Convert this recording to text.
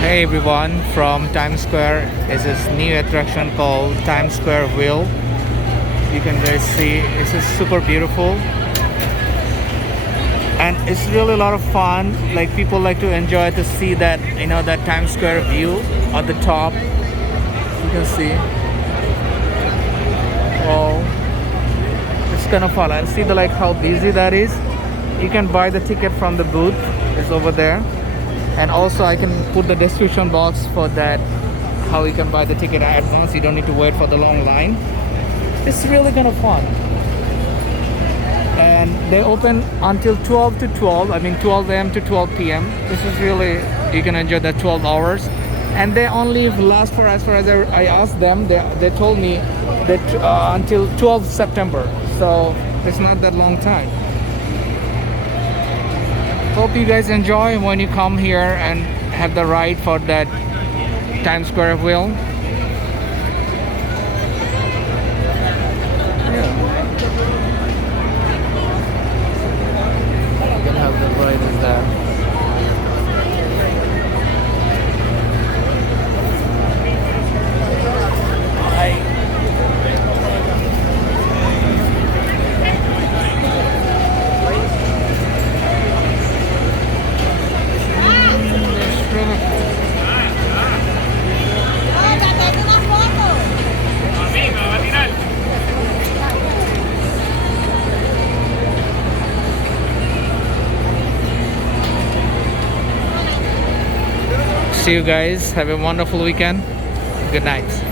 Hey everyone, from Times Square is this new attraction called Times Square Wheel. You can guys see it's just super beautiful and it's really a lot of fun. Like people like to enjoy to see that, that Times Square view at the top. You can see. Oh, it's kind of fun. And see how busy that is. You can buy the ticket from the booth. It's over there. And also I can put the description box for that, how you can buy the ticket at once. You don't need to wait for the long line. It's really kind of fun. And they open until 12 to 12. I mean 12 a.m. to 12 p.m. This is really, you can enjoy the 12 hours. And they only last for, as far as I asked them, they told me that until 12 September. So it's not that long time. Hope you guys enjoy when you come here and have the ride for that Times Square wheel. You can have the ride with that. See you guys. Have a wonderful weekend. Good night.